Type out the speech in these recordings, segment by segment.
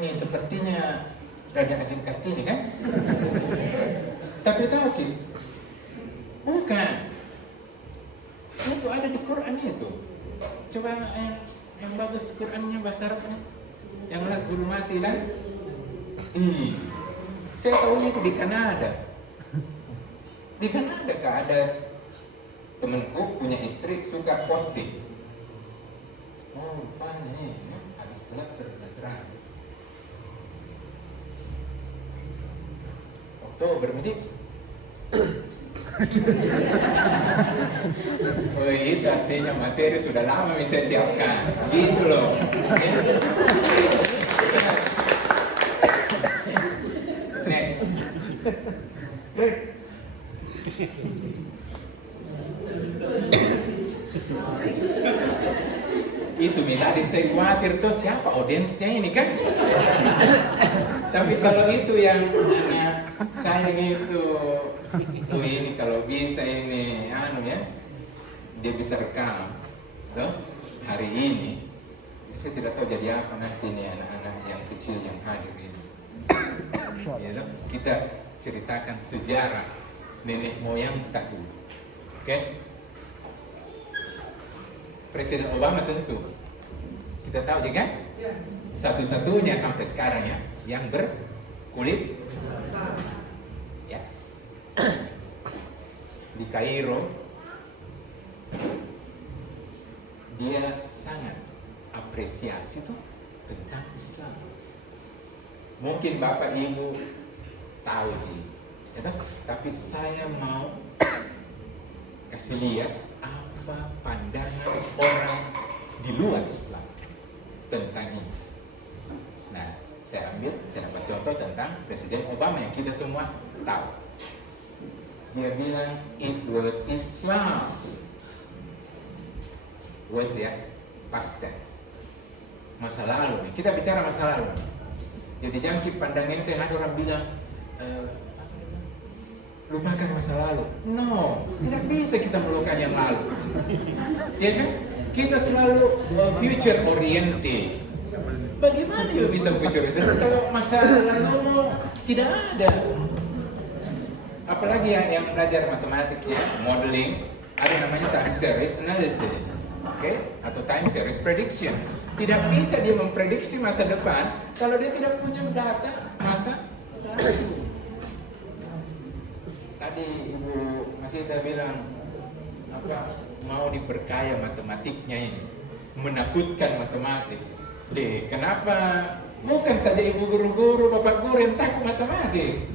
ini sepertinya Raden Ajeng Kartini kan? Tapi tahu Ki? Bukan. Itu ada di Quran itu. Coba yang bagus Qurannya bahasa Arabnya. Yang lihat zulmati kan? Saya tahunya itu di Kanada. Di Kanada Kak, ada temanku punya istri suka posting. Oh rupanya nih, habis gelap terang. Oktober Medik. Oh itu artinya materi sudah lama bisa siapkan. Gitu loh. Ya. Next. Itu tadi saya khawatir tuh siapa audiensnya ini kan. Tapi kalau itu yang saya gitu, oh ini kalau bisa ini dia bisa rekam tuh hari ini. Saya tidak tahu jadi apa nanti nih anak-anak yang kecil yang hadir ini. Ya, toh? Kita ceritakan sejarah nenek moyang dahulu. Oke? Presiden Obama tentu kita tahu juga satu-satunya sampai sekarang ya yang berkulit ya di Kairo. Dia sangat apresiasi tuh tentang Islam. Mungkin Bapak Ibu tahu sih, ya, tapi saya mau kasih lihat apa pandangan orang di luar Islam tentang ini. Nah, saya dapat contoh tentang Presiden Obama yang kita semua tahu. Dia bilang it was Islam. Was ya, past tense. Masa lalu nih, kita bicara masa lalu. Jadi jangan pandangan itu yang ada orang bilang lupakan masa lalu. No, tidak bisa kita melupakan yang lalu. Ya kan? Kita selalu future oriented. Bagaimana juga bisa future oriented kalau masa lalu tidak ada? Apalagi yang belajar matematik ya, modeling, ada namanya time series analysis, oke? Atau time series prediction. Tidak bisa dia memprediksi masa depan kalau dia tidak punya data masa lalu. Tadi Ibu Masita bilang mau diperkaya matematiknya ini, menakutkan matematik. Kenapa bukan saja Ibu guru-guru, Bapak guru yang takut matematik?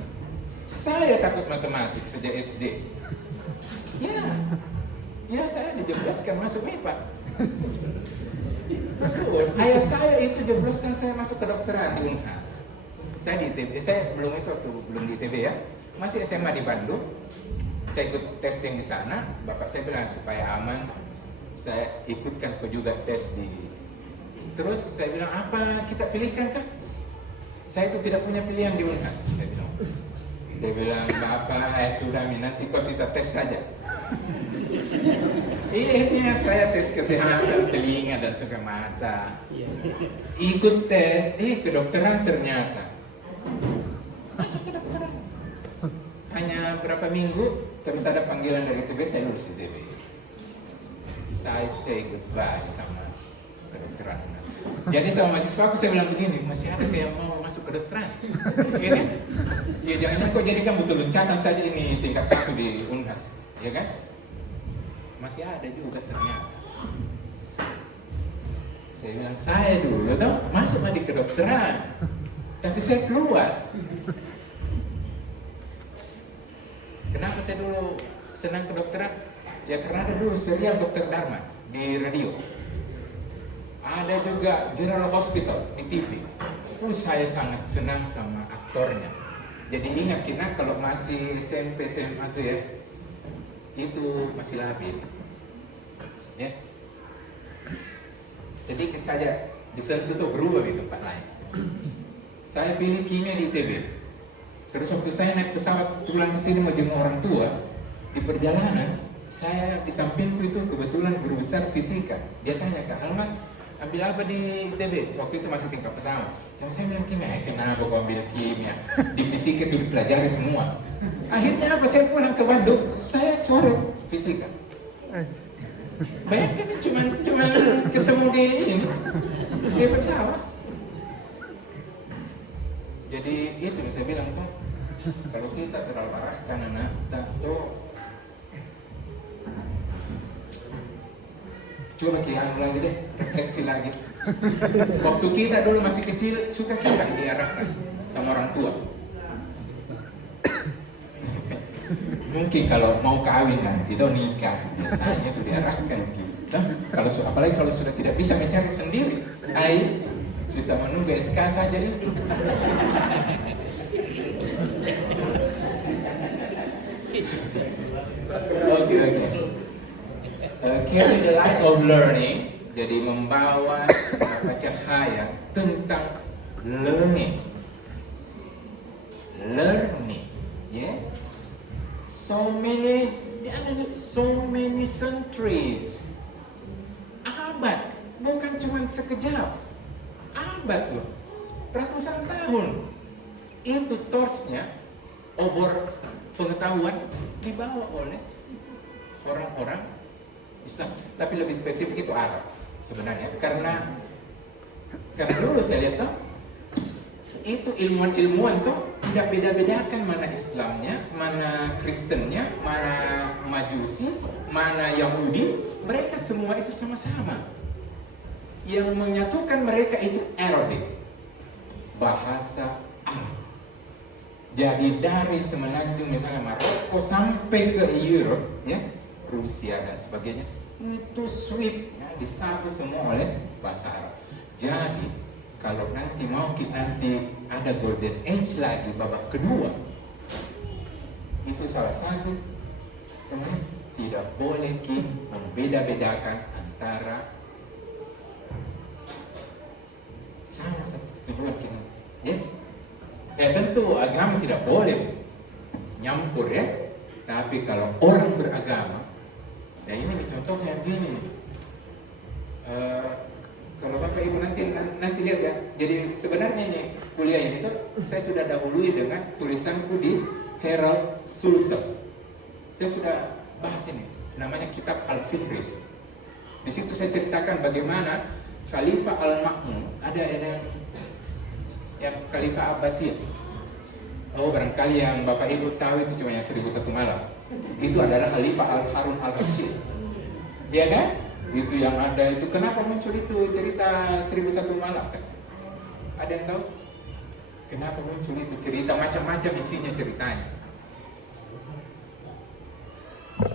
Saya takut matematik sejak SD. Ya saya dijebloskan masuk MIPA. Betul. Ayah saya itu jebloskan saya masuk kedokteran di Unhas. Saya di ITB, saya belum di ITB ya. Masih SMA di Bandung, saya ikut testing di sana. Bapak saya bilang supaya aman, saya ikutkan kau juga tes di. Terus saya bilang apa kita pilihkan kan? Saya itu tidak punya pilihan di Unhas. Saya bilang. Dia bilang Bapak sudah nanti kau sisa tes saja. Ini saya tes kesehatan telinga dan suka mata. Ikut tes, kedokteran ternyata. Masuk kedokteran. Hanya berapa minggu terus ada panggilan dari ITB, saya lulus ITB. Saya say goodbye sama kedokteran. Jadi sama mahasiswaku saya bilang begini, masih ada yang mau masuk kedokteran? Iya kan? Ya jangan kok jadikan butuh loncatan saja ini tingkat 1 di Unhas, ya kan? Masih ada juga ternyata. Saya bilang saya dulu masuk di kedokteran, tapi saya keluar. Kenapa saya dulu senang kedokteran? Ya karena ada dulu serial Dokter Dharma di radio. Ada juga General Hospital di TV. Saya sangat senang sama aktornya. Jadi ingat kita kalau masih SMP SMA tuh ya, itu masih labil. Ya. Sedikit saja disentuh tuh berubah di tempat lain. Saya pilih kimia di ITB. Terus waktu saya naik pesawat pulang ke sini mau jenguk orang tua, di perjalanan saya di sampingku itu kebetulan guru besar fisika. Dia tanya, Kak Halman, ambil apa di ITB? Waktu itu masih tingkat pertama. Yang saya bilang kimia, kenapa kau ambil kimia? Di fisika itu dipelajari semua. Akhirnya apa? Saya pulang ke Bandung, saya coret fisika. Bayangkan cuman ketemu di pesawat. Jadi itu saya bilang tuh, kalau kita terlalu arahkan anak, tuh coba kita lagi deh, refleksi lagi. Waktu kita dulu masih kecil, suka kita diarahkan sama orang tua. Mungkin kalau mau kawin nanti atau nikah, biasanya itu diarahkan gitu. Kalau apalagi kalau sudah tidak bisa mencari sendiri, susah menunggu SK saja itu. Oke. Carry the light of learning, jadi membawa cahaya tentang learning, yes. So many centuries, abad, bukan cuma sekejap, abad loh, ratusan tahun. Itu torchnya, obor pengetahuan dibawa oleh orang-orang Islam, tapi lebih spesifik itu Arab sebenarnya, karena dulu saya lihat tuh, itu ilmuwan tuh tidak beda-bedakan mana Islamnya, mana Kristennya, mana Majusi, mana Yahudi, mereka semua itu sama-sama. Yang menyatukan mereka itu Arabic, bahasa Arab. Jadi dari semenanjung misalnya Maroko sampai ke Europe, ya, Rusia dan sebagainya, itu sweep, ya, disapu semua oleh bahasa Arab. Jadi kalau nanti ada golden age lagi babak kedua, itu salah satu tidak boleh membeda-bedakan antara sama satu tujuan kita. Yes, ya tentu agama tidak boleh nyampur ya, tapi kalau orang beragama, ya ini contohnya begini. Kalau Bapak Ibu nanti lihat ya. Jadi sebenarnya ini kuliah ini tuh saya sudah dahului dengan tulisanku di Herald Sulsel. Saya sudah bahas ini. Namanya kitab Al-Fihris. Di situ saya ceritakan bagaimana Khalifah Al-Ma'mun, ada yang Khalifah Abbasiyah. Oh, barangkali yang Bapak Ibu tahu itu cuma yang 1001 malam. Itu adalah Khalifah Al-Harun Al-Rashid. Iya kan? Itu yang ada itu, kenapa muncul itu cerita 1001 malam kan? Ada yang tahu? Kenapa muncul itu cerita, macam-macam isinya ceritanya.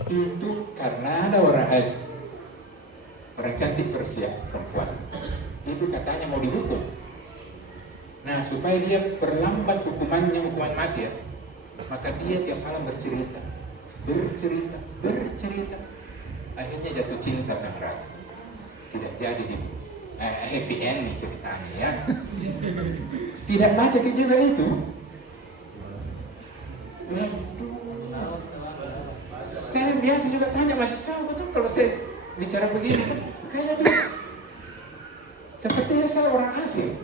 Itu karena ada orang cantik Persia, perempuan. Itu katanya mau dihukum. Nah, supaya dia perlambat hukuman mati ya, maka dia tiap malam bercerita. Akhirnya jatuh cinta sama raja. Tidak jadi di happy end nih ceritanya ya. Tidak baca juga itu. Saya biasa juga tanya, masih sama betul kalau saya bicara begini kan, kayak dia sepertinya saya orang asing.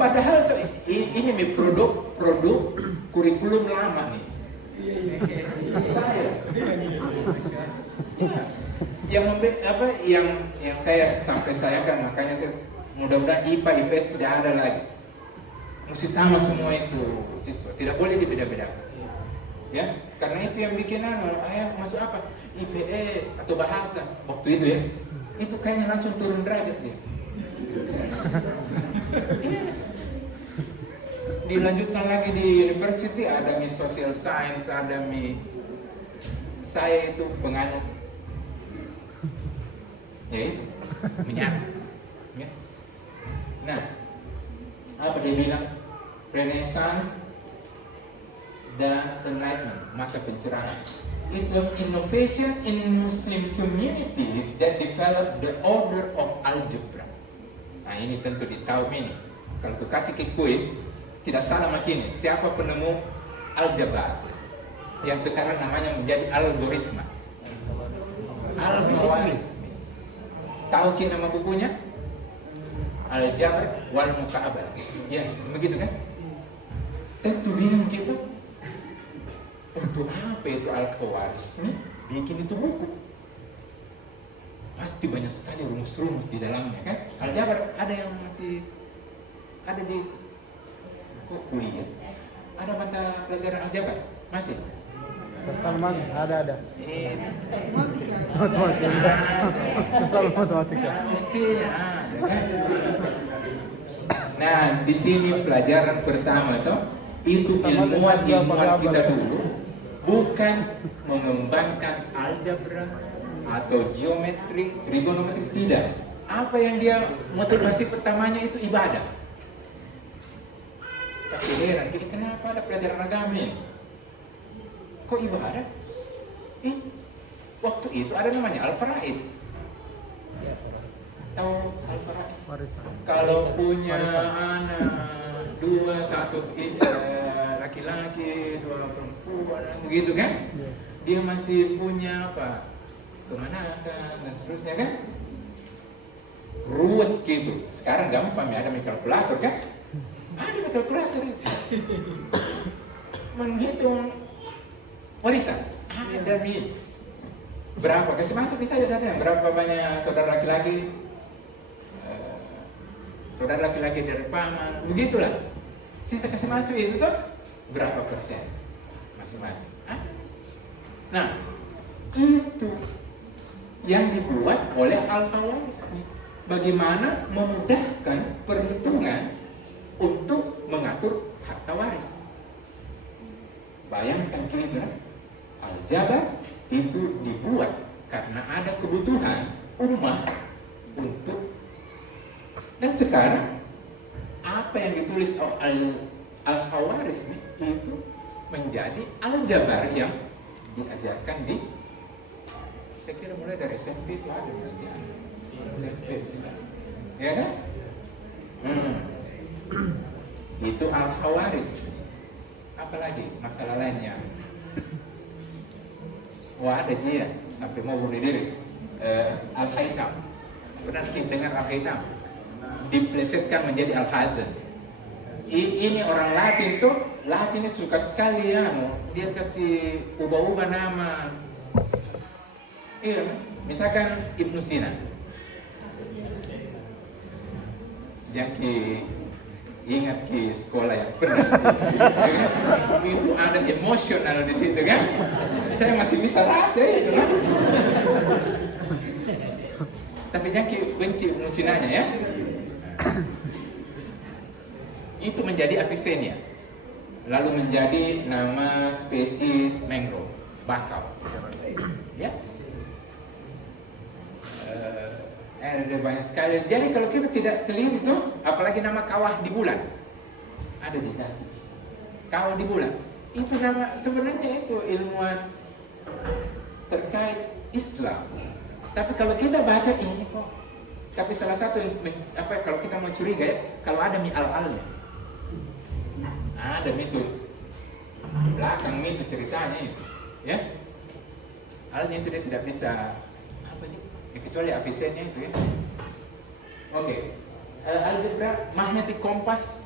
Padahal tuh, ini produk kurikulum lama nih. Saya yang saya sampai sayangkan, makanya saya mudah-mudahan IPA IPS tidak ada lagi, mesti sama semua itu siswa, tidak boleh dibeda-bedakan ya, karena itu yang bikin masuk apa IPS atau bahasa waktu itu ya, itu kayaknya langsung turun derajat dia. Dilanjutkan lagi di university, ada mi social science, ada mi, saya itu penganut ya itu menyatu ya. Nah, apa dia bilang? Renaissance dan Enlightenment, masa pencerahan. It was innovation in Muslim communities that developed the order of algebra. Nah, ini tentu ditahu ini. Kalau aku kasih ke kuis, tidak salah makin. Siapa penemu aljabar yang sekarang namanya menjadi algoritma? Al-Khwarizmi. Tahu ki nama bukunya? Al-Jabr wal Muka'abah. Ya, begitu kan? Tentu bingung kita. Untuk apa itu Al-Khawarizmi bikin itu buku? Pasti banyak sekali rumus-rumus di dalamnya kan? Al-Jabr ada yang masih ada di kuliah. Ada mata pelajaran Al-Jabr? Masih? Salman ada. Matematika. Salman matematika. Mestinya ada kan? Nah, di sini pelajaran pertama tuh itu ilmuwan kita dulu bukan mengembangkan algebra atau geometri, trigonometri, tidak. Apa yang dia motivasi pertamanya itu ibadah. Pasti heran, kenapa ada pelajaran agama ini? Kok ibadah? Waktu itu ada namanya Al-Faraid. Tahu Al-Faraid? Kalau punya anak dua, satu laki-laki, dua perempuan, begitu kan? Dia masih punya apa? Kemanakan dan seterusnya kan? Ruwet gitu. Sekarang gampang ya, ada kalkulator kan? Ada kalkulator itu. Menghitung warisan. Ada nih. Berapa? Kasih masuk bisa aja datanya. Berapa banyak saudara laki-laki? Saudara laki-laki dari paman. Begitulah. Sisa kasih masuk itu tuh berapa persen masing-masing. Nah, itu yang dibuat oleh Al-Khawarizmi. Bagaimana memudahkan perhitungan untuk mengatur harta waris. Bayangkan kita, Al-Jabr itu dibuat karena ada kebutuhan ummah untuk. Dan sekarang apa yang ditulis Al-Khawarizmi itu menjadi Al-Jabr yang diajarkan di, saya kira mulai dari SMP itu ada belajar SMP ya kan? Itu Al-Khawarizmi. Apalagi masalah lainnya? Wah, ada dia sampai mau bunuh diri. Al-Haytham. Pernah dengar Al-Haytham? Diplesetkan menjadi Al-Hazan. Ini orang Latin tuh, Latin itu suka sekali ya, dia kasih ubah-ubah nama. Iya, misalkan Ibnu Sina. Jadi ingat ke sekolah yang pernah di situ, itu ada emosional di situ kan? Saya masih bisa rasa itu kan? Tapi jangan benci Ibnu Sinanya ya. Itu menjadi Avicennia, lalu menjadi nama spesies mangrove, bakau. Ya. Ada banyak sekali. Jadi kalau kita tidak teliti itu, apalagi nama kawah di bulan, ada di nanti. Kawah di bulan, itu nama sebenarnya itu ilmuwan terkait Islam. Tapi kalau kita baca ini kok, tapi salah satu kalau kita mau curiga ya, kalau ada al-alnya, ada itu belakang itu ceritanya itu, ya. Alnya itu dia tidak bisa kecuali Avicennia itu ya. Oke. Algebra, magnetic compass.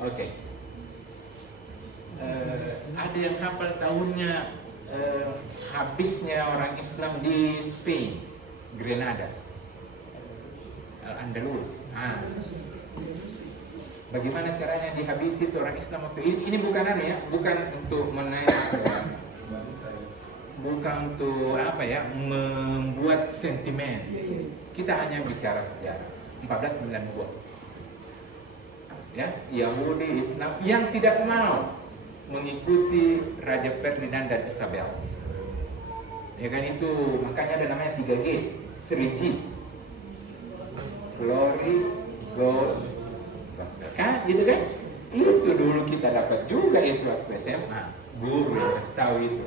Oke. Ada yang hafal tahunnya habisnya orang Islam di Spain, Grenada, Al-Andalus. Bagaimana caranya dihabisi itu orang Islam waktu ini bukan bukan untuk bukan untuk membuat sentimen. Kita hanya bicara sejarah. 1492. Ya, Yahudi Islam yang tidak mau mengikuti Raja Ferdinand dan Isabel. Ya kan, itu makanya ada namanya 3G, 3G. Glory, gold, kan gitu kan? Itu dulu kita dapat juga itu waktu SMA. Guru yang kasih tahu itu.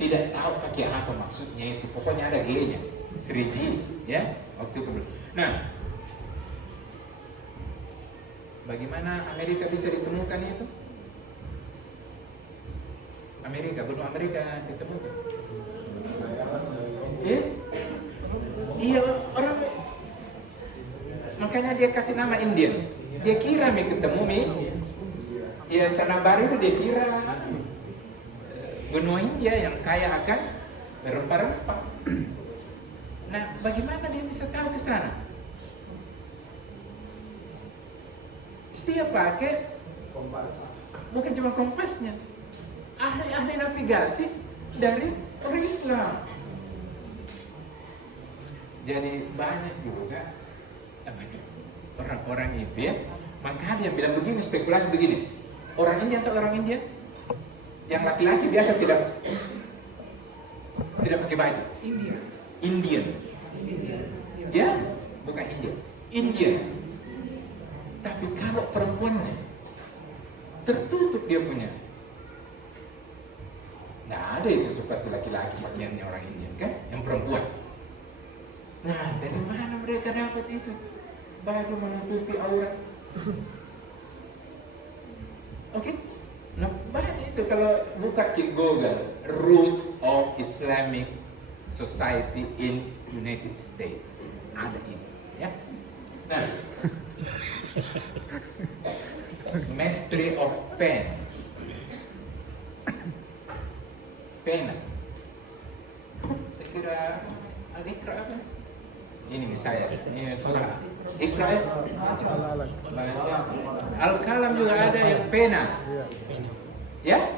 Tidak tahu pakai apa maksudnya itu, pokoknya ada G-nya, 3G, ya, waktu itu. Nah, bagaimana Amerika bisa ditemukan itu? Benua Amerika ditemukan. Yes? Iya, orang makanya dia kasih nama Indian. Dia kira ketemu ya Tanah Baru itu dia kira benua India yang kaya akan rempah-rempah. Nah, bagaimana dia bisa tahu ke sana? Dia pakai bukan cuma kompasnya, ahli-ahli navigasi dari orang Islam. Jadi banyak juga orang-orang itu ya, maka dia bilang begini, spekulasi begini, orang India atau orang India yang laki-laki biasa tidak pakai baju. Indian. Ya, bukan India. Indian. Tapi kalau perempuannya tertutup dia punya. Nggak ada itu seperti laki-laki pakaiannya orang Indian kan, yang perempuan. Nah, dari mana mereka dapat itu? Baju menutupi aurat. Oke? Nah, banyak itu kalau buka di Google, Roots of Islamic Society in United States. Ada ini, ya. Nah, Mastery of Pen. Pena. Saya kira Al-Iqra apa? Ini misalnya, ini surah Iqra ya? Baca. Al-Kalam juga ada yang pena. Ya?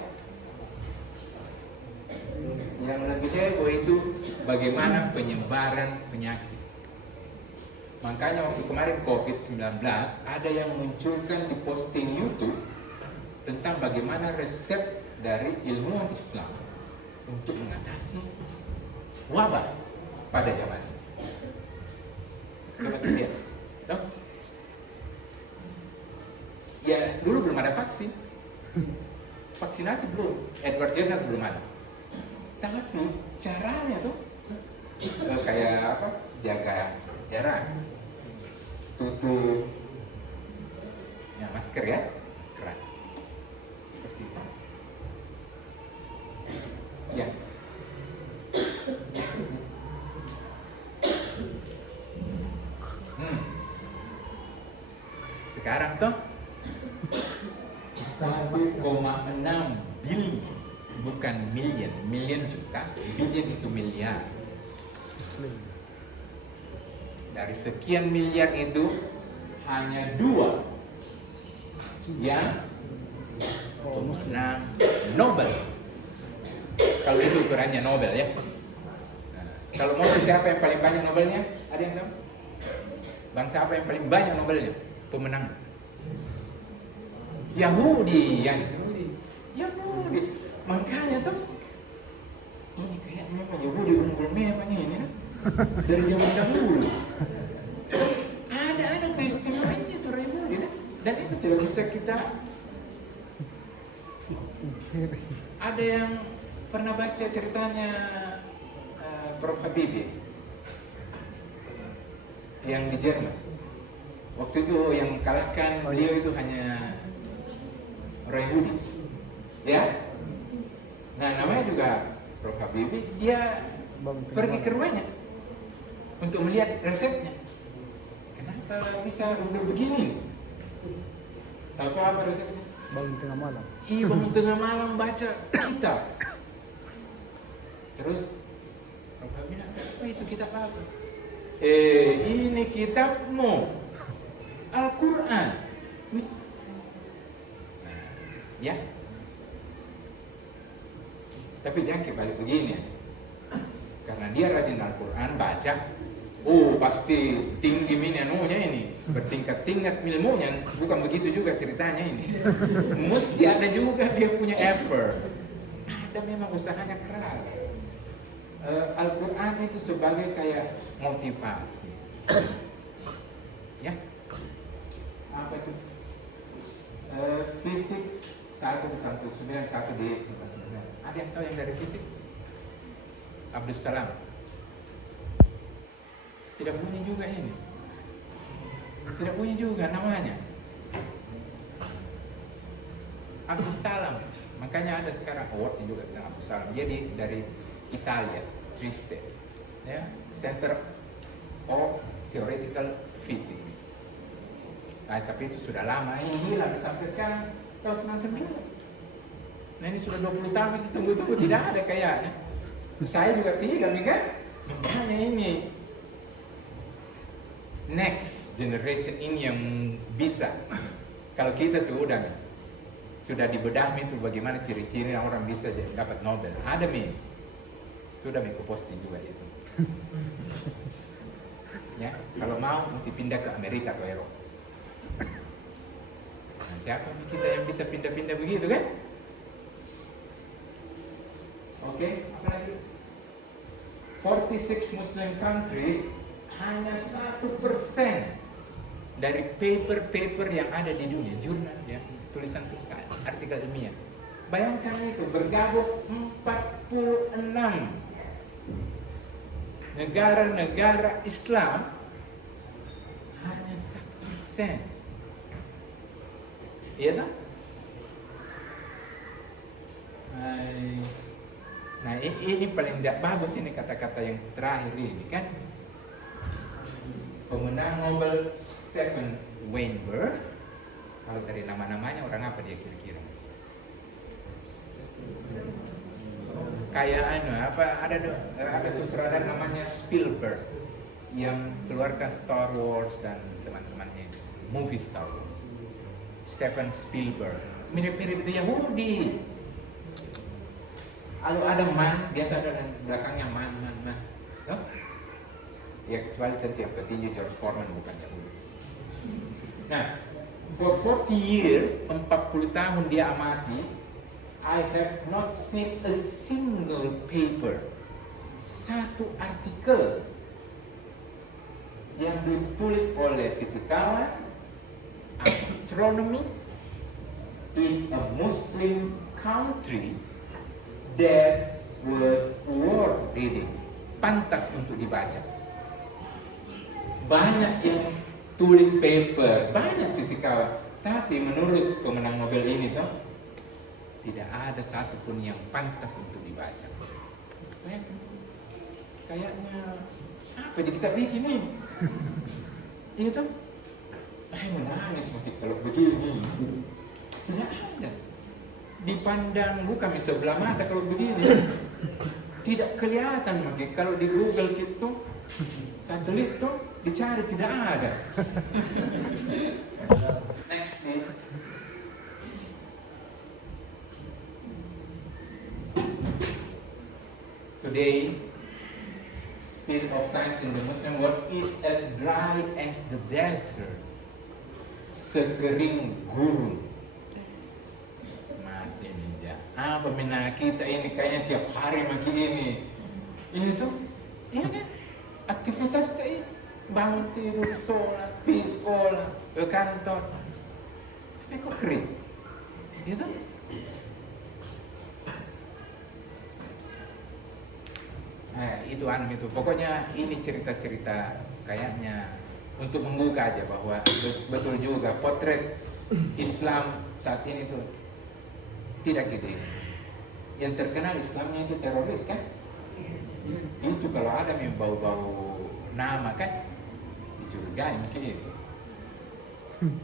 Yang lebih heboh itu bagaimana penyebaran penyakit. Makanya waktu kemarin COVID-19 ada yang munculkan di posting YouTube tentang bagaimana resep dari ilmuwan Islam untuk mengatasi wabah pada zaman. Coba kita lihat. Ya dulu belum ada vaksin, vaksinasi belum, Edward Jenner belum ada. Tapi caranya tuh kayak apa? Jaga jarak, tutup, ya masker ya, maskeran, seperti itu. Ya. Sekarang tuh 1,6 billion, bukan million juta, billion itu miliar. Dari sekian miliar itu hanya 2 yang Nobel. Kalau itu ukurannya Nobel ya. Nah, kalau mau siapa yang paling banyak Nobelnya? Ada yang tahu? Bangsa apa yang paling banyak Nobelnya? Pemenang. Yahudi. Makanya tuh ini kayak memang Yahudi unggul memang ini dari zaman dahulu. Ada keistimewaannya tuh Yahudi dan itu tidak bisa kita. Ada yang pernah baca ceritanya Prof. Habibie yang di Jerman. Waktu itu yang kalahkan beliau itu hanya orang Yahudi, ya. Nah namanya juga Prof. Habibie, dia pergi ke rumahnya untuk melihat resepnya. Kenapa bisa udah begini? Tahu apa resepnya? Bangun tengah malam. Iya, bangun tengah malam baca kitab. Terus Prof. Habibie bilang, apa itu kitab apa? Ini kitabmu. Al-Quran. Nah, ya. Tapi jangan kebalik begini. Karena dia rajin Al-Quran, baca. Oh, pasti tinggi ini, bertingkat-tingkat ilmunya. Bukan begitu juga ceritanya ini. Mesti ada juga dia punya effort. Ada memang usahanya keras. Al-Quran itu sebagai kayak motivasi. Ya. Apa itu? Fisik 1/9, 1/9. Ada yang tahu yang dari fisik? Abdus Salam. Tidak punya juga ini. Tidak punya juga namanya. Abdus Salam. Makanya ada sekarang awardnya juga tentang Abdus Salam. Dia dari Italia, Trieste. Ya, Center of Theoretical Physics. Tapi itu sudah lama, ini hilang sampai sekarang tahun 99. Nah ini sudah 20 tahun itu tunggu-tunggu tidak ada kayaknya. Saya juga tinggal nih kan, hanya ini. Next generation ini yang bisa. Kalau kita sudah dibedah itu bagaimana ciri-ciri orang bisa dapat Nobel. Ada sudah aku posting juga itu. Ya, kalau mau mesti pindah ke Amerika atau Eropa. Nah, siapa kita yang bisa pindah-pindah begitu kan? Oke, apa lagi? 46 Muslim countries, hanya 1% dari paper-paper yang ada di dunia, jurnal ya, tulisan-tulisan, artikel ilmiah. Bayangkan itu, bergabung 46 negara-negara Islam, hanya 1%. Iya tak? Nah ini paling tidak bagus ini kata-kata yang terakhir ini kan. Pemenang Nobel Stephen Weinberg. Kalau dari nama-namanya orang apa dia kira-kira? Kayak ada sutradara namanya Spielberg yang keluarkan Star Wars dan teman-temannya, movie Star Wars. Stephen Spielberg mirip-mirip itu Yahudi. Kalau ada man, biasa ada belakangnya man. Oh? Ya kecuali tentu yang petinju George Foreman bukan Yahudi. Nah, for 40 years, 40 tahun dia amati, I have not seen a single paper, satu artikel yang ditulis oleh fisikawan, astronomi in a Muslim country that was worth reading, pantas untuk dibaca. Banyak yang tulis paper, banyak fisikawan, tapi menurut pemenang Nobel ini tidak ada satupun yang pantas untuk dibaca. Kayaknya apa yang kita bikin nih? Iya toh? Menangis mungkin kalau begini. Tidak ada. Dipandang bukan di sebelah mata kalau begini. Tidak kelihatan mungkin kalau di Google gitu satelit tuh dicari tidak ada. Next please. Today, spirit of science in the Muslim world is as dry as the desert. Sekering gurun. Mati ninja. Apa mina kita ini kayaknya tiap hari makin ini. Ini tuh, iya kan? Aktivitas tadi bangun tidur, sholat, pergi sekolah, ke kantor. Tapi kok kering? Itu? Nah, itu pokoknya ini cerita-cerita kayaknya untuk membuka aja bahwa betul juga potret Islam saat ini tuh tidak gitu. Yang terkenal Islamnya itu teroris kan? Itu kalau ada yang bau-bau nama kan dicurigai mungkin itu.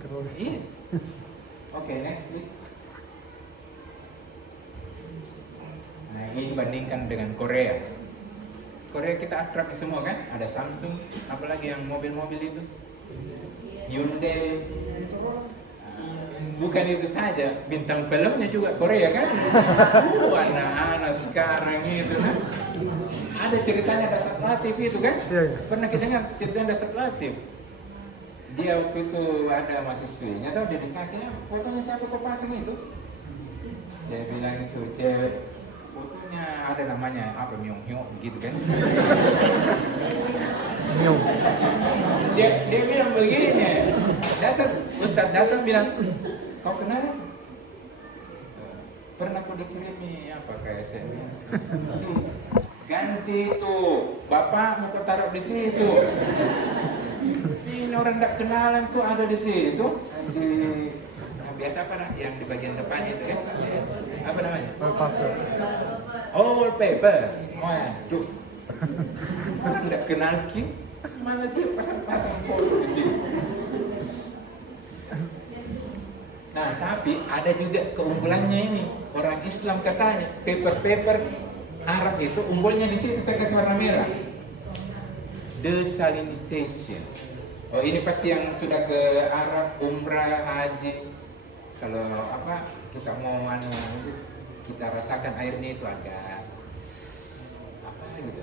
Teroris. Iya. Oke, next please. Nah, ini bandingkan dengan Korea. Korea kita akrab semua kan? Ada Samsung, apalagi yang mobil-mobil itu, Hyundai. Bukan itu saja, bintang filmnya juga Korea kan? Anak-anak sekarang itu kan? Ada ceritanya Dasar Latif itu kan? Iya. Pernah kita dengar ceritanya Dasar Latif. Dia waktu itu ada mahasiswinya, tahu dia dikata, fotonya siapa kau pasang itu? Dia bilang itu cewek. Fotonya ada namanya apa Myung Hyo gitu kan? Myung. Dia bilang begini, Ustadz Dasar bilang, kau kenal? Pernah kau dikirimi apa kayak saya? Ganti itu, bapak mau kau taruh di situ. Ini orang tidak kenalan tuh ada di situ biasa apa yang di bagian depan itu kan? Apa namanya? Wallpaper. Oh, wallpaper. Waduh. Orang tidak kenal Kim, malah dia pasang-pasang foto di sini. tapi ada juga keunggulannya ini. Orang Islam katanya paper Arab itu unggulnya di situ, saya kasih warna merah. Desalinization. Oh, ini pasti yang sudah ke Arab, umrah, haji. Kalau kita mau kita rasakan airnya itu agak gitu.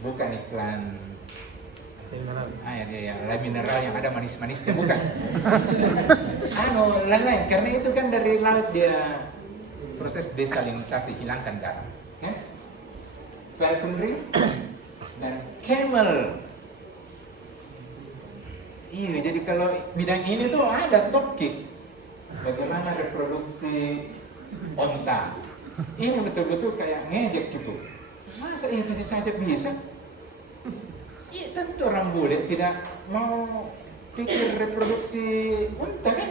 Bukan iklan air ya, mineral yang ada manis-manisnya, bukan. Lain-lain, karena itu kan dari laut dia proses desalinisasi, hilangkan garam. Falconry dan camel. Iya, jadi kalau bidang ini tuh ada topik bagaimana reproduksi onta. Ini betul-betul kayak ngejek gitu. Masa itu disajak bisa? Iya, tentu orang bule tidak mau pikir reproduksi unta kan?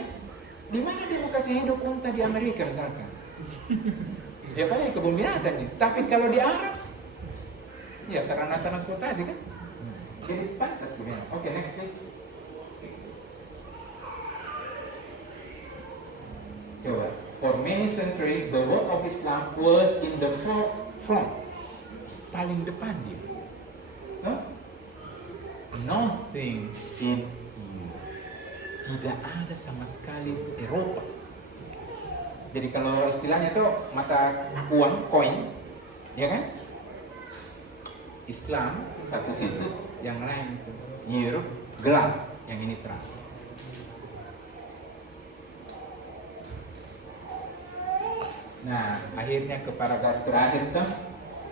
Di mana dia mau kasih hidup unta di Amerika misalkan? Ya paling kebun binatang nih. Tapi kalau di Arab, ya sarana transportasi kan? Jadi pantas begini. Oke, next please. Coba. For many centuries, the world of Islam was in the front. Paling depan dia. Nothing in Europe. Tidak ada sama sekali Eropa. Jadi kalau istilahnya itu mata uang, koin, ya kan? Islam satu sisi, yang lain itu Europe gelap, yang ini terang. Nah, akhirnya ke paragraf terakhir itu,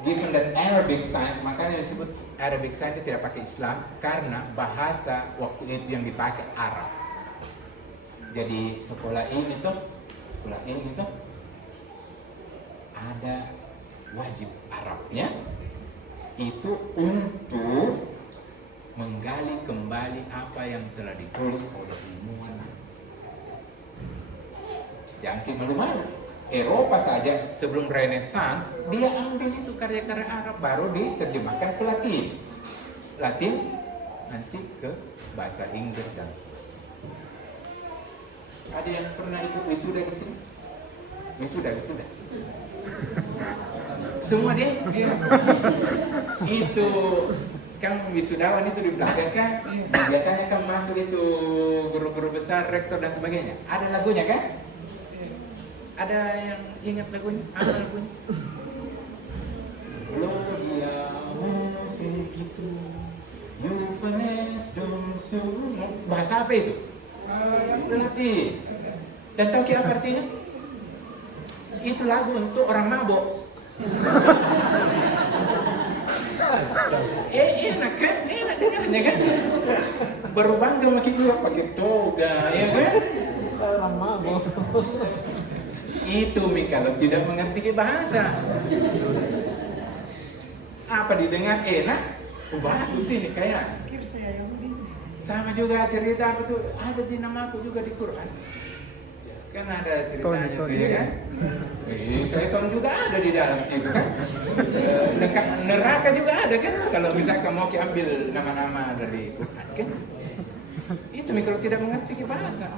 given that Arabic science, makanya disebut Arabic science itu tidak pakai Islam karena bahasa waktu itu yang dipakai Arab. Jadi sekolah ini tuh ada wajib Arabnya itu untuk menggali kembali apa yang telah ditulis oleh ilmuwan. Jangan malu-malu. Eropa saja sebelum Renaissance dia ambil itu karya-karya Arab baru diterjemahkan ke Latin nanti ke bahasa Inggris dan ada yang pernah ikut wisuda di sini? Wisuda. Semua dia itu kan wisudawan itu di belakang kan biasanya kan masuk itu guru-guru besar, rektor dan sebagainya. Ada lagunya kan? Ada yang ingat lagunya? Apa lagunya? Gloria musik itu Yuvanes Domsum. Bahasa apa itu? Latin. Dan tahu apa artinya? Itu lagu untuk orang mabok. Enak kan? Enak dengarnya kan? Baru bangga makin juga pakai toga, ya kan? Orang mabok. Itu kalau tidak mengerti bahasa. Apa didengar enak? Bagus ini kayak. Sama juga cerita aku tuh ada di namaku juga di Quran. Kan ada ceritanya, Tony. Ya kan? Syaitan juga ada di dalam situ kan. Neraka juga ada kan. Kalau misalkan mau ambil nama-nama dari Quran kan. Itu kalau tidak mengerti bahasa.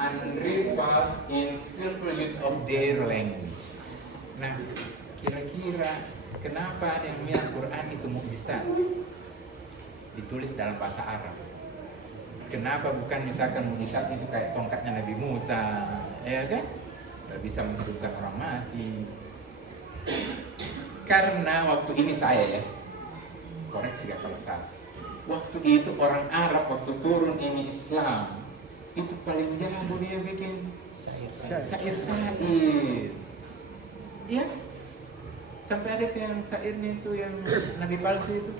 Unrivaled in skillful use of their language. Nah, kira-kira kenapa ada yang bilang Quran itu mukjizat? Ditulis dalam bahasa Arab. Kenapa bukan misalkan mukjizat itu kayak tongkatnya Nabi Musa, ya kan? Gak bisa menghidupkan orang mati. Karena waktu ini saya ya, koreksi gak kalau salah. Waktu itu orang Arab waktu turun ini Islam itu paling jago dia bikin syair. Iya. Sampai ada yang syairnya itu yang Nabi palsu itu.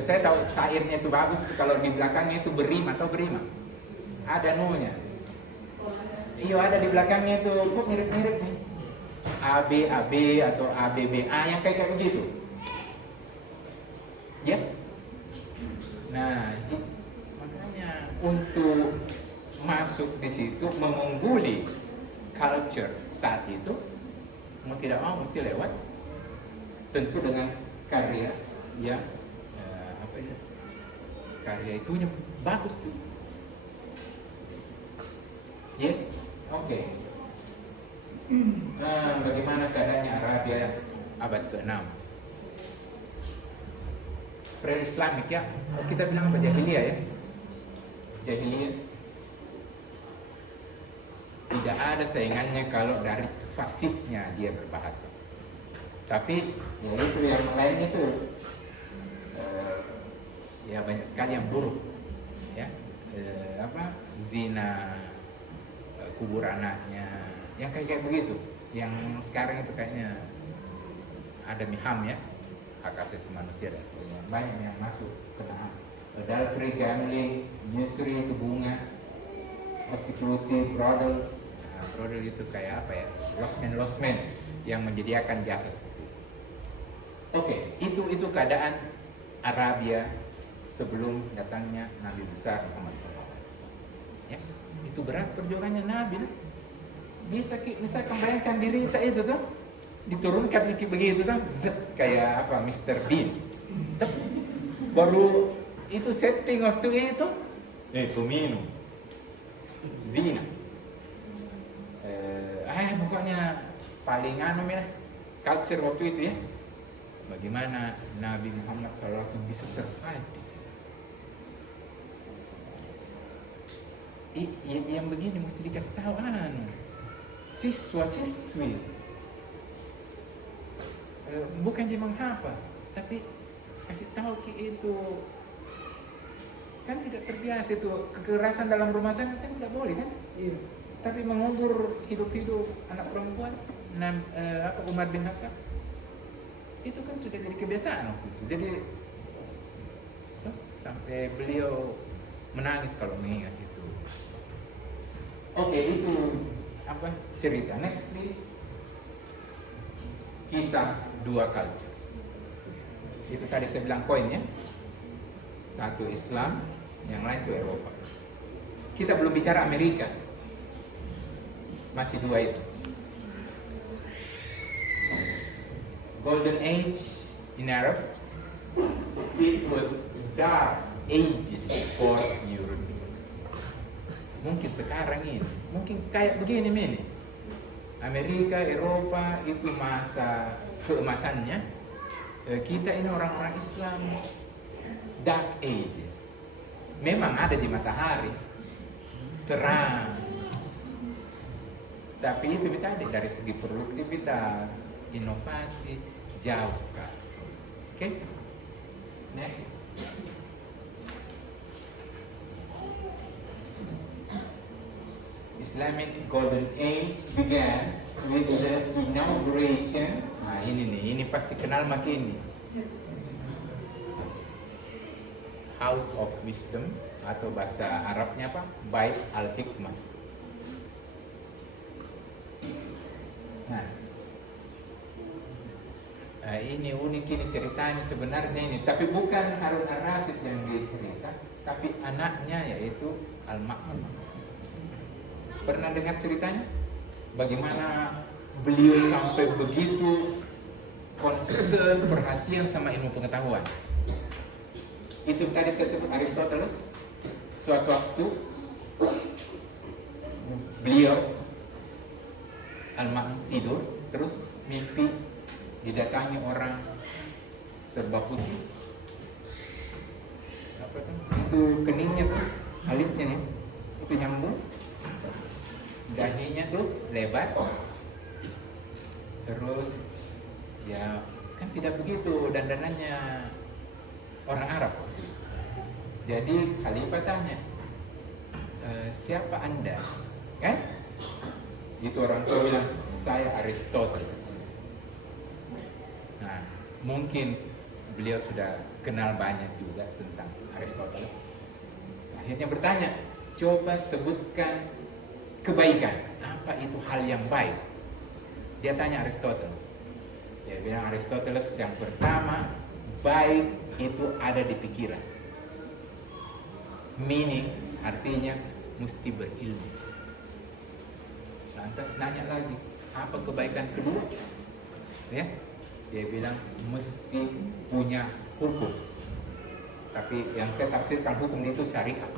Saya tahu syairnya itu bagus kalau di belakangnya itu berima. Ada nunya. Iya ada di belakangnya itu kok mirip-mirip nih. AB atau ABBA yang kayak begitu. Ya. Nah, makanya untuk masuk di situ mengungguli culture saat itu mau tidak mau mesti lewat tentu dengan karya yang apa itu? Karya itunya bagus tuh. Yes, oke. Bagaimana keadaannya Arabia abad ke-6? Pre-Islamik ya, kita bilang apa, jahiliyah ya. Jahiliyah tidak ada saingannya kalau dari fasidnya dia berbahasa. Tapi ya itu yang lain itu ya banyak sekali yang buruk ya, zina, kubur anaknya, yang kayak begitu. Yang sekarang itu kayaknya ada MIHAM ya, hak asasi manusia dan sebagainya, banyak yang masuk kena adultery, gambling, usury itu bunga, prostitusi, brothels. Brothel itu kayak apa ya, lost man yang menyediakan jasa seperti itu. Oke, itu keadaan Arabia sebelum datangnya Nabi besar Muhammad SAW. Ya, itu berat perjuangannya Nabi. Bisa misalkan bayangkan derita itu tuh, diturunkan begitu tuh, kayak apa, Mr. Bean. Baru itu setting waktu itu, minum, zina. Pokoknya paling ya, culture waktu itu ya. Bagaimana Nabi Muhammad SAW bisa survive di situ? Yang begini mesti dikasih tahu siswa-siswi. Bukan cuma apa, tapi kasih tahu itu kan tidak terbiasa itu kekerasan dalam rumah tangga kan tidak boleh kan? Iya. Tapi mengubur hidup-hidup anak perempuan, Umar bin Khattab itu kan sudah jadi kebiasaan waktu itu. Jadi sampai beliau menangis kalau mengingat itu. Oke, itu apa cerita. Next please. Kisah dua culture. Itu tadi saya bilang koin ya. Satu Islam, yang lain itu Eropa. Kita belum bicara Amerika. Masih dua itu. Golden Age in Arab, it was dark ages for Europe. Mungkin sekarang ini, mungkin kayak begini nih. Amerika, Eropa itu masa keemasannya. Kita ini orang-orang Islam, dark ages. Memang ada di matahari, terang. Tapi itu tadi dari segi produktivitas, inovasi, jauh sekali. Oke? Next. Islamic Golden Age began with the inauguration. Nah ini pasti kenal makin ini. House of Wisdom atau bahasa Arabnya apa? Bait al-Hikmah. Nah, ini unik ini ceritanya sebenarnya ini, tapi bukan Harun ar-Rasyid yang dicerita, tapi anaknya yaitu Al-Ma'mun. Pernah dengar ceritanya? Bagaimana beliau sampai begitu concern, perhatian sama ilmu pengetahuan. Itu tadi saya sebut Aristoteles. Suatu waktu beliau Al-Ma'mun tidur, terus mimpi didatangi orang serba putih. Apa tuh? Itu keningnya tuh, alisnya nih, itu nyambung, dahinya tuh lebar. Terus ya kan tidak begitu dandanannya orang Arab. Jadi khalifah tanya, siapa Anda? Kan? Itu orang tua bilang, saya Aristoteles. Nah, mungkin beliau sudah kenal banyak juga tentang Aristoteles. Akhirnya bertanya, coba sebutkan kebaikan. Apa itu hal yang baik? Dia tanya Aristoteles. Dia bilang Aristoteles yang pertama, baik itu ada di pikiran. Meaning, artinya mesti berilmu. Lantas nanya lagi, apa kebaikan kedua? Ya, Dia bilang mesti punya hukum. Tapi yang saya tafsirkan hukum itu syariat.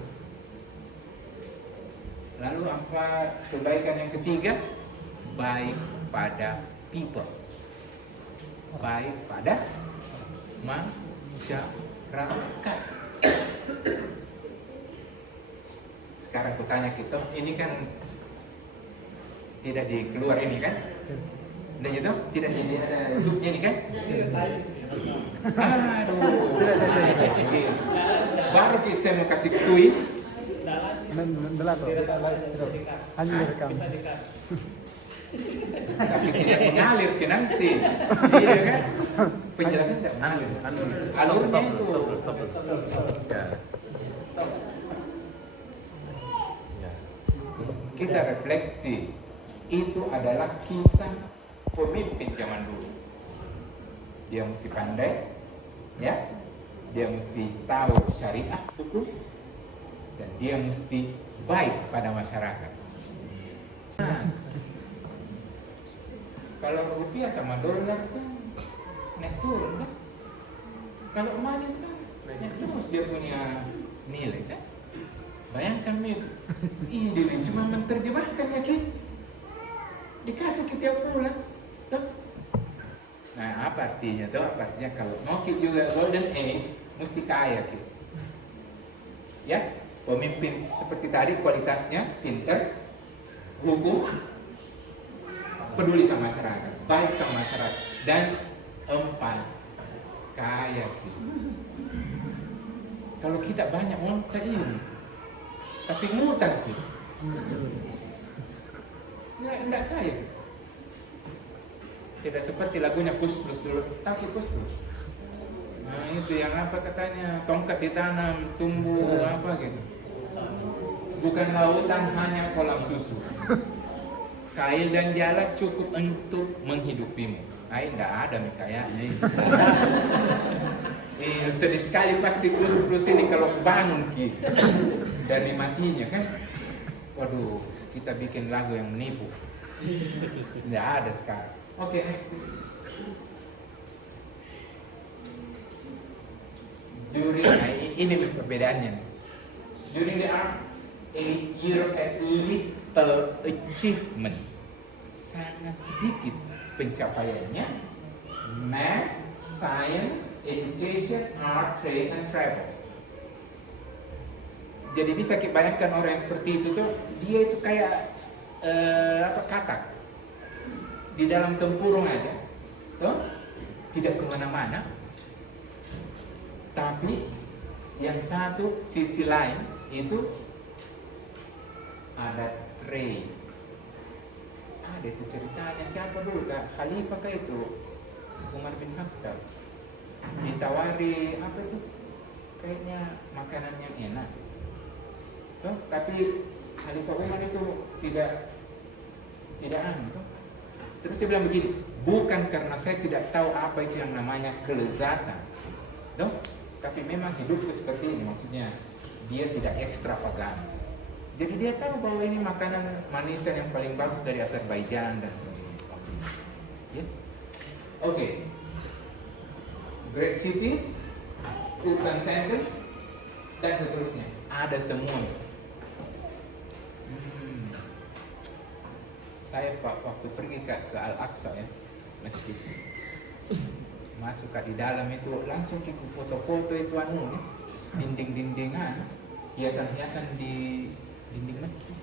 Lalu apa kebaikan yang ketiga? Baik pada people. Baik pada masyarakat. Sekarang aku tanya kita, ini kan tidak dikeluar ini kan? Dan itu tidak jadi ada YouTube-nya ini kan? Aduh. Baru saya mau kasih kuis. Belah tuh. Hanya direkam. Tapi tidak mengalir ke nanti. Iya kan? Penjelasan tidak mengalir. Alurnya itu. Kita refleksi. Itu adalah kisah pemimpin zaman dulu. Dia mesti pandai, ya. Dia mesti tahu syariat hukum, dan dia mesti baik pada masyarakat. Mas, kalau rupiah sama dolar kan naik turun kan? Kalau emas itu kan naik terus dia punya nilai kan? Bayangkan itu, ini diri cuma menerjemahkan ya kan? Dikasih ke tiap bulan, tuh. Nah apa artinya tuh? Apa artinya kalau mau juga golden age mesti kaya gitu. Ya, pemimpin seperti tadi kualitasnya pintar, hukum, peduli sama masyarakat, baik sama masyarakat, dan empat kaya gitu. Kalau kita banyak monta ini, tapi ngutang gitu, nggak kaya. Tidak seperti lagunya Kus Plus dulu, tapi Kus Plus. Nah itu yang apa katanya, tongkat ditanam, tumbuh apa gitu. Bukan lautan, hanya kolam susu. Kail dan jala cukup untuk menghidupimu. Air tidak ada nih kayaknya. Sedih sekali pasti Plus ini kalau bangun gitu. Dari matinya kan. Waduh, kita bikin lagu yang menipu. Tidak ada sekarang. Oke, next. Ini perbedaannya. During the Arab Age, Europe had little achievement. Sangat sedikit pencapaiannya. Math, science, education, art, trade, and travel. Jadi bisa kita bayangkan orang yang seperti itu tuh, dia itu kayak katak di dalam tempurung aja, tuh tidak kemana-mana. Tapi yang satu sisi lain itu ada trade. Ada itu ceritanya siapa dulu kak? Khalifah kah itu? Umar bin Khattab. Ditawari apa itu? Kayaknya makanan yang enak. Tuh, tapi Khalifah Umar itu tidak tuh. Terus dia bilang begini, bukan karena saya tidak tahu apa itu yang namanya kelezatan, tuh, tapi memang hidupku seperti ini. Maksudnya dia tidak ekstravagans. Jadi dia tahu bahwa ini makanan manisan yang paling bagus dari Azerbaijan dan sebagainya. Yes, oke. Great cities, urban centers, dan seterusnya. Ada semua. Saya waktu pergi ke Al-Aqsa ya, masjid, masuk di dalam itu langsung ke foto-foto itu dinding-dindingan, hiasan-hiasan di dinding masjid.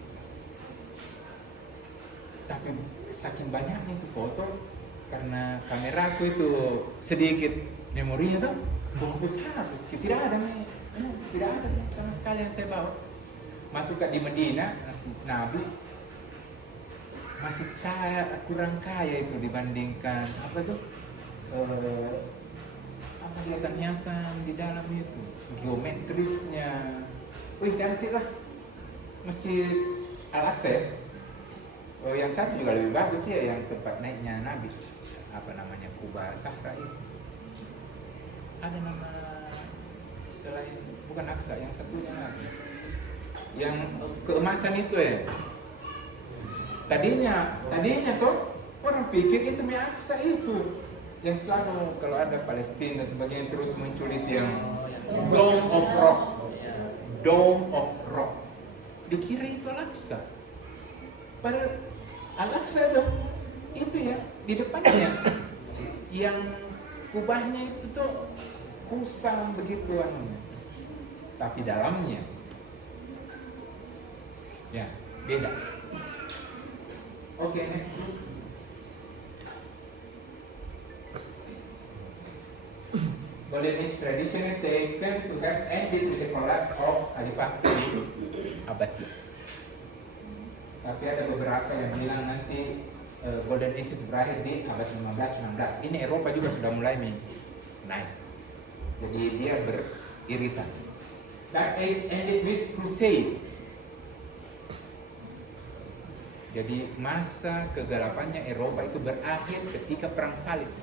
Tapi saking banyaknya itu foto, karena kameraku itu sedikit memorinya tuh, hapus, tidak ada sama sekali yang saya bawa. Masuk di Medina, Nabi masih kurang kaya itu dibandingkan hiasan-hiasan di dalam itu, geometrisnya, wih cantik lah Masjid Al-Aqsa ya. Yang satu juga lebih bagus ya, yang tempat naiknya Nabi, apa namanya, Quba Sahra itu. Ada nama selain, bukan Aqsa, yang satunya lagi, yang keemasan itu ya. Tadinya tuh orang pikir itu Aqsa itu, yang selalu kalau ada Palestina dan sebagainya terus muncul itu yang Dome of Rock. Dome of Rock. Dikira itu Al-Aqsa. Padahal Al-Aqsa itu ya di depannya yang kubahnya itu tuh kusam begitu anunya. Tapi dalamnya ya beda. Oke, next please. Golden Age traditionally taken to have ended with the collapse of Khalifah Abbasiyah. Tapi ada beberapa yang bilang nanti Golden Age itu berakhir di abad 15-16. Ini Eropa juga sudah mulai naik. Jadi dia beririsan. Dark Age ended with Crusade. Jadi masa kegelapannya Eropa itu berakhir ketika perang salib.